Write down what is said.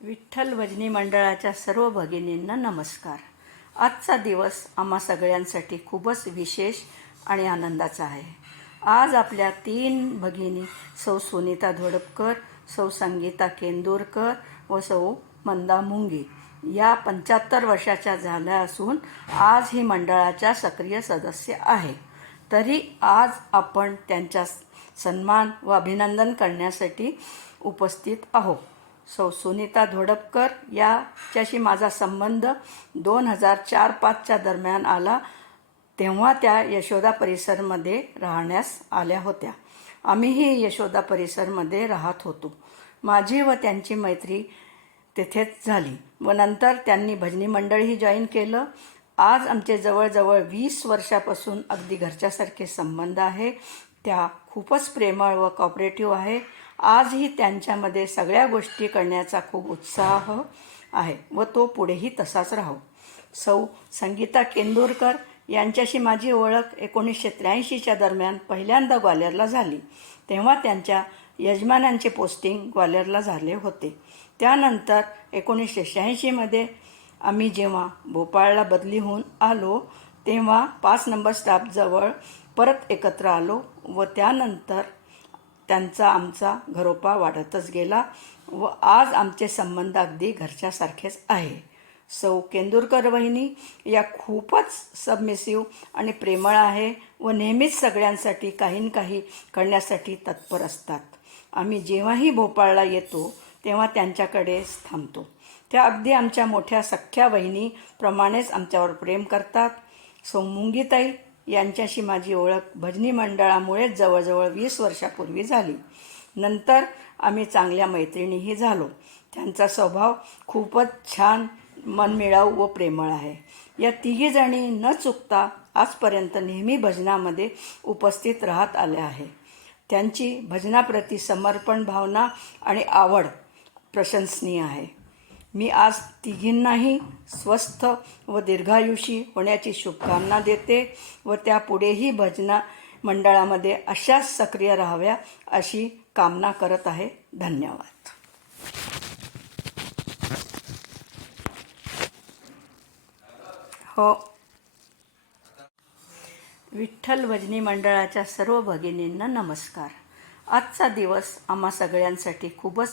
विठ्ठल भजनी मंडळाच्या सर्व भगिनींना नमस्कार. आजचा दिवस आम्हा सगळ्यांसाठी खूपच विशेष आणि आनंदाचा आहे. आज आपल्या 3 भगिनी सौ सुनीता धोडपकर, सौ संगीता केंदूरकर व सौ मंदा मुंगी या 75 वर्षाच्या झाल्या असून आज ही मंडळाच्या सक्रिय सदस्य आहे. तरी आज आपण त्यांचा सन्मान व अभिनंदन करण्यासाठी उपस्थित आहोत. सौ सुनीता धोडपकर याच्याशी माझा संबंध 2004-05च्या दरम्यान आला. तेव्हा त्या यशोदा परिसरमध्ये राहण्यास आल्या होत्या. आम्हीही यशोदा परिसरमध्ये राहत होतो. माझी व त्यांची मैत्री तेथेच झाली व नंतर त्यांनी भजनी मंडळही जॉईन केलं. आज आमचे जवळजवळ 20 वर्षापासून अगदी घरच्यासारखे संबंध आहे. त्या खूपच प्रेमळ व कॉपरेटिव्ह आहे. आजही त्यांच्यामध्ये सगळ्या गोष्टी करण्याचा खूप उत्साह आहे व तो पुढेही तसाच राहो. सौ संगीता केंदूरकर यांच्याशी माझी ओळख 1983च्या दरम्यान पहिल्यांदा ग्वाल्हेरला झाली. तेव्हा त्यांच्या यजमानांचे पोस्टिंग ग्वाल्हेरला झाले होते. त्यानंतर 1986मध्ये आम्ही जेव्हा भोपाळला बदली होऊन आलो तेव्हा 5 नंबर स्टाफजवळ परत एकत्र आलो व त्यानंतर त्यांचा आमचा घरोपा वाढतच गेला व आज आमचे संबंध अगदी घरच्यासारखेच आहे. सौ केंदूरकर वहिनी या खूपच सबमिसिव्ह आणि प्रेमळ आहे व नेहमीच सगळ्यांसाठी काही न काही करण्यासाठी तत्पर असतात. आम्ही जेव्हाही भोपाळला येतो तेव्हा त्यांच्याकडेच थांबतो. त्या अगदी आमच्या मोठ्या सख्ख्या वहिनीप्रमाणेच आमच्यावर प्रेम करतात. सौ मुंगीताई यांच्याशी माझी ओळख भजनी मंडळामुळेच जवळजवळ 20 वर्षापूर्वी झाली. नंतर आम्ही चांगल्या मैत्रिणीही झालो. त्यांचा स्वभाव खूपच छान, मनमिळाऊ व प्रेमळ आहे. या तिघीजणी न चुकता आजपर्यंत नेहमी भजनामध्ये उपस्थित राहत आल्या आहे. त्यांची भजनाप्रती समर्पण भावना आणि आवड प्रशंसनीय आहे. मी आज तिघींनाही स्वस्थ व दीर्घायुषी होण्याची शुभकामना देते व त्या पुढेही भजना मंडळामध्ये अशाच सक्रिय राहाव्या अशी कामना करत आहे. धन्यवाद. हो. विठ्ठल भजनी मंडळाच्या सर्व भगिनींना नमस्कार. आजचा दिवस आम्हा सगळ्यांसाठी खूपच